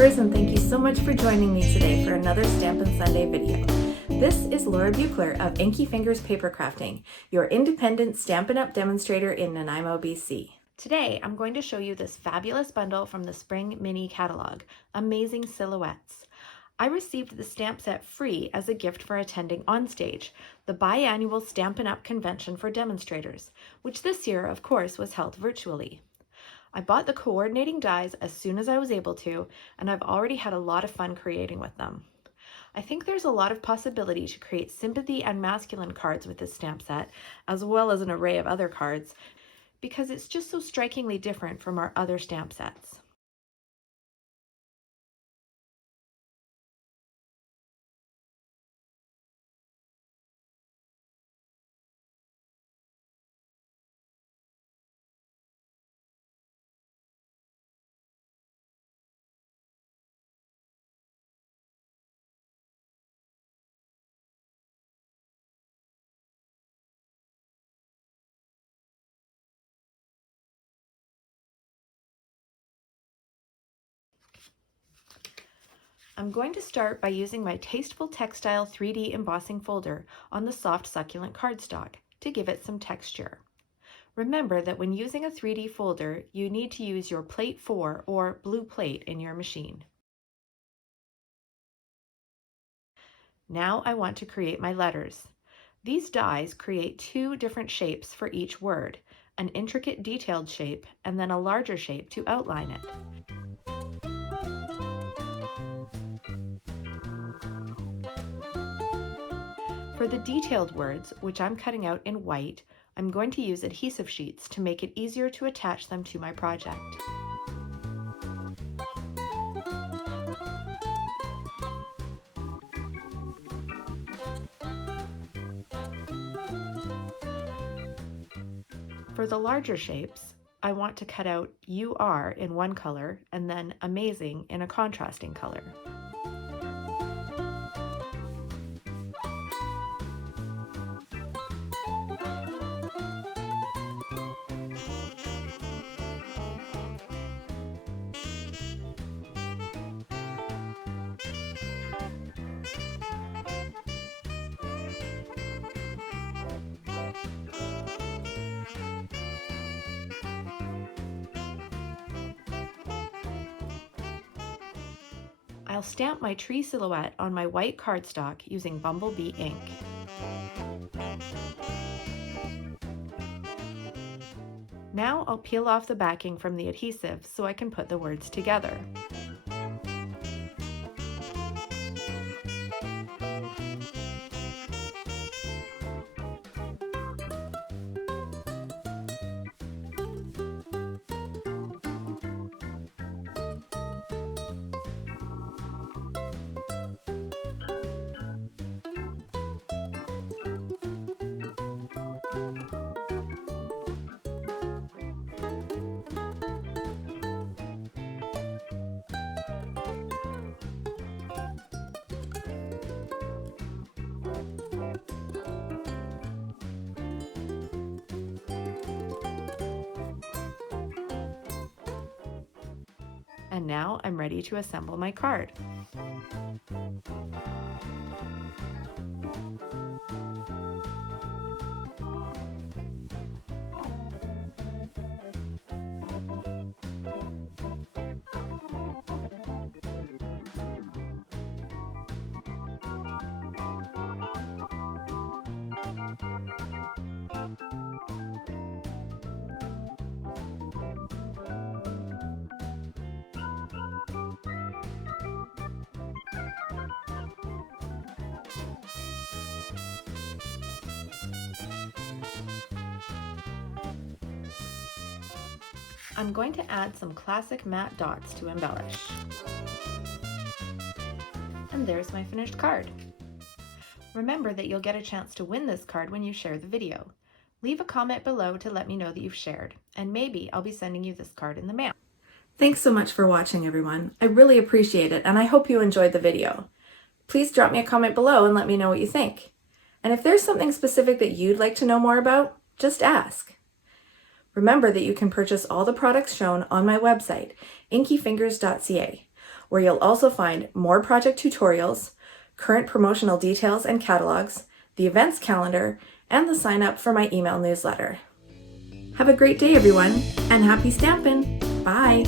Stampers, and thank you so much for joining me today for another Stampin' Sunday video. This is Laura Buechler of Inkyfingers Papercrafting, your independent Stampin' Up demonstrator in Nanaimo, BC. Today, I'm going to show you this fabulous bundle from the Spring Mini Catalogue, Amazing Silhouettes. I received the stamp set free as a gift for attending Onstage, the biannual Stampin' Up convention for demonstrators, which this year, of course, was held virtually. I bought the coordinating dies as soon as I was able to, and I've already had a lot of fun creating with them. I think there's a lot of possibility to create sympathy and masculine cards with this stamp set, as well as an array of other cards, because it's just so strikingly different from our other stamp sets. I'm going to start by using my Tasteful Textile 3D embossing folder on the soft succulent cardstock to give it some texture. Remember that when using a 3D folder, you need to use your plate 4 or blue plate in your machine. Now I want to create my letters. These dies create two different shapes for each word, an intricate detailed shape and then a larger shape to outline it. For the detailed words, which I'm cutting out in white, I'm going to use adhesive sheets to make it easier to attach them to my project. For the larger shapes, I want to cut out "you are" in one color and then "amazing" in a contrasting color. I'll stamp my tree silhouette on my white cardstock using Bumblebee ink. Now I'll peel off the backing from the adhesive so I can put the words together. And now I'm ready to assemble my card. I'm going to add some classic matte dots to embellish. And there's my finished card. Remember that you'll get a chance to win this card when you share the video. Leave a comment below to let me know that you've shared, and maybe I'll be sending you this card in the mail. Thanks so much for watching, everyone. I really appreciate it, and I hope you enjoyed the video. Please drop me a comment below and let me know what you think. And if there's something specific that you'd like to know more about, just ask. Remember that you can purchase all the products shown on my website, inkyfingers.ca, where you'll also find more project tutorials, current promotional details and catalogs, the events calendar, and the sign up for my email newsletter. Have a great day, everyone, and happy stampin'! Bye!